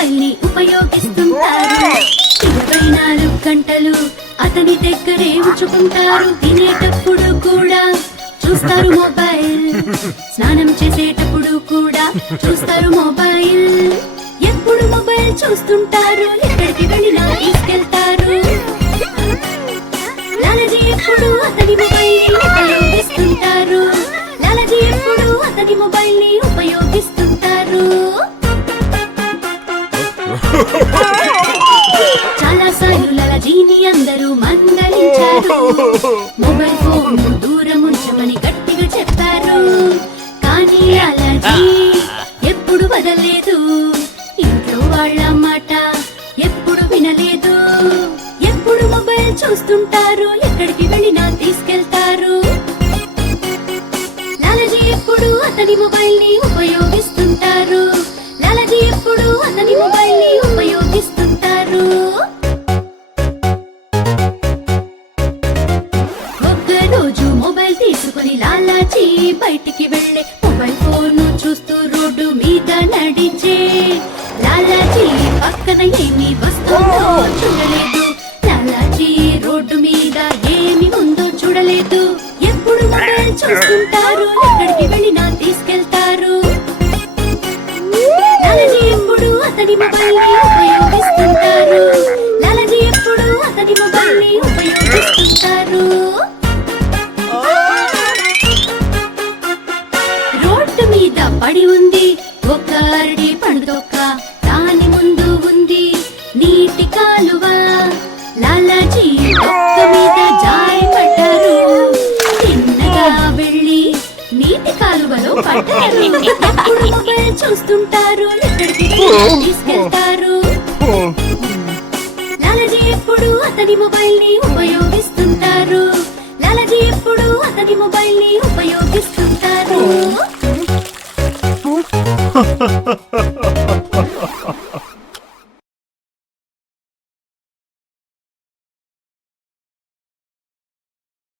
Mobile ని ఉపయోగిస్తుంటారు. 24 గంటలు అతని దగ్గరే ఉంచుకుంటారు. తినేటప్పుడు కూడా చూస్తారు మొబైల్, స్నానం చేసేటప్పుడు కూడా చూస్తారు మొబైల్. ఎప్పుడు మొబైల్ చూస్తుంటారు, ఎక్కడికి వెళ్ళినా తీసుకెళ్తారు. లాలాజీ ఎప్పుడు అతని మొబైల్ ని ఉపయోగిస్తుంటారు. లాలాజీ ఎప్పుడు అతని మొబైల్ ని ఉపయోగిస్తుంటారు. చాలా సార్లు లాలాజీని అందరూ మందలించారు. మొబైల్ ఫోన్ దూరం ఉంచమని గట్టిగా చెప్పారు. కానీ లాలాజీ ఎప్పుడు వదలలేదు. ఇంట్లో వాళ్ళ మాట ఎప్పుడు వినలేదు. ఎప్పుడు మొబైల్ చూస్తుంటారు, ఎక్కడికి వెళ్ళినా తీసుకెళ్తారు. లాలాజీ ఎప్పుడు అతని మొబైల్ ని ఉపయోగిస్తుంటారు. లాలాజీ ఎప్పుడు అతని మొబైల్ ని ఉపయోగిస్తుంటారు. ఒక్కరోజు మొబైల్ తీసుకుని లాలాజీ బయటికి వెళ్ళి మొబైల్ ఫోన్ చూస్తూ రోడ్డు మీద నడిచే. లాలాజీ పక్కన ఏమి వస్తుందో చూడలేదు. లాలాజీ రోడ్డు మీద ఏమి ఉందో చూడలేదు. ఎప్పుడు మొబైల్ చూస్తుంటారు, ఎక్కడికి వెళ్ళినా తీసుకెళ్తారు. లాలాజీ ఎప్పుడు అతని మొబైల్ ని ఉపయోగిస్తుంటారు. లాలాజీ ఎప్పుడు అతని మొబైల్ ని ఉపయోగిస్తుంటారు. రోడ్డు మీద పడి ఉంది ఒక అరటి పండు తొక్క. దాని ముందు ఉంది నీటి కాలువ. లాలాజీ ఒక్క మీద జారి పడ్డారు. చిన్నగా వెళ్ళి నీటి కాలువలో పడ్డారు. ఎప్పుడు మొబైల్ చూస్తుంటారు, ఎక్కడికి తీసుకెళ్తారు. లాలాజీ ఎప్పుడు అతని మొబైల్ ని ఉపయోగిస్తుంటారు. లాలాజీ ఎప్పుడు అతని మొబైల్ ని ఉపయోగిస్తుంటారు.